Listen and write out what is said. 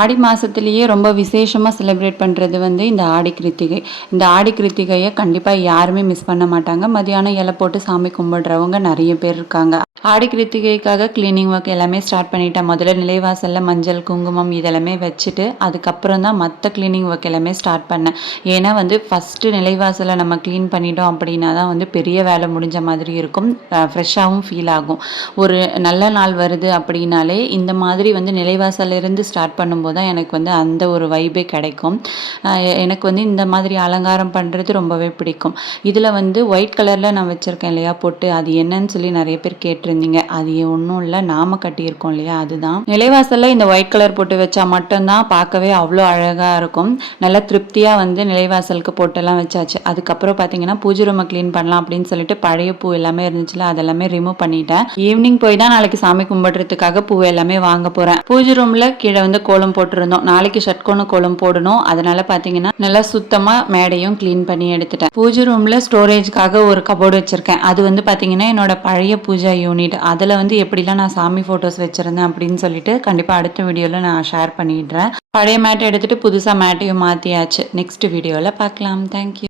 ஆடி மாதத்துலேயே ரொம்ப விசேஷமாக செலிப்ரேட் பண்ணுறது வந்து இந்த ஆடி கிருத்திகை. இந்த ஆடி கிருத்திகையை கண்டிப்பாக யாருமே மிஸ் பண்ண மாட்டாங்க. மதியானம் இலை போட்டு சாமி கும்பிடுறவங்க நிறைய பேர் இருக்காங்க. ஆடி கிருத்திகைக்காக க்ளீனிங் ஒர்க் எல்லாமே ஸ்டார்ட் பண்ணிட்டேன். முதல்ல நிலைவாசலில் மஞ்சள் குங்குமம் இதெல்லாமே வச்சுட்டு அதுக்கப்புறம் தான் மற்ற க்ளீனிங் ஒர்க் எல்லாமே ஸ்டார்ட் பண்ணேன். ஏன்னா வந்து ஃபஸ்ட்டு நிலைவாசலை நம்ம க்ளீன் பண்ணிட்டோம் அப்படின்னா தான் வந்து பெரிய வேலை முடிஞ்ச மாதிரி இருக்கும். ஃப்ரெஷ்ஷாகவும் ஃபீல் ஆகும். ஒரு நல்ல நாள் வருது அப்படின்னாலே இந்த மாதிரி வந்து நிலைவாசலிருந்து ஸ்டார்ட் பண்ணும்போது தான் எனக்கு வந்து அந்த ஒரு வைபே கிடைக்கும். எனக்கு வந்து இந்த மாதிரி அலங்காரம் பண்ணுறது ரொம்பவே பிடிக்கும். இதில் வந்து ஒயிட் கலரில் நான் வச்சுருக்கேன் இல்லையா பொட்டு, அது என்னன்னு சொல்லி நிறைய பேர் கேட்டிருந்தீங்க. அது ஒன்றும் இல்லை, நாம கட்டியிருக்கோம் இல்லையா அதுதான். நிலைவாசலில் இந்த ஒயிட் கலர் பொட்டு வச்சா மட்டும்தான் பார்க்கவே அவ்வளோ அழகாக இருக்கும். நல்லா திருப்தியாக வந்து நிலைவாசலுக்கு பொட்டெல்லாம் வச்சாச்சு. அதுக்கப்புறம் பார்த்தீங்கன்னா பூஜை ரூமை க்ளீன் பண்ணலாம் அப்படின்னு சொல்லிட்டு பழைய பூ எல்லாமே இருந்துச்சுல அதெல்லாமே ரிமூவ் பண்ணிட்டேன். ஈவினிங் போய் தான் நாளைக்கு சாமி கும்பிடுறதுக்காக பூ எல்லாமே வாங்க போகிறேன். பூஜை ரூமில் கீழே வந்து கோலம் போட்டிருந்தோம். நாளைக்கு ஷட்கோண கோலம் போடணும். அதனால பார்த்தீங்கன்னா நல்லா சுத்தமாக மேடையும் க்ளீன் பண்ணி எடுத்துட்டேன். பூஜை ரூமில் ஸ்டோரேஜ்க்காக ஒரு கபோர்டு வச்சிருக்கேன். அது வந்து பார்த்தீங்கன்னா என்னோட பழைய பூஜா யூனிட். அதில் வந்து எப்படிலாம் நான் சாமி ஃபோட்டோஸ் வச்சுருந்தேன் அப்படின்னு சொல்லிட்டு கண்டிப்பாக அடுத்த வீடியோவில் நான் ஷேர் பண்ணிடுறேன். பழைய மேட்டை எடுத்துகிட்டு புதுசாக மேட்டையும் மாற்றியாச்சு. நெக்ஸ்ட் வீடியோவில் பார்க்கலாம். தேங்க்யூ.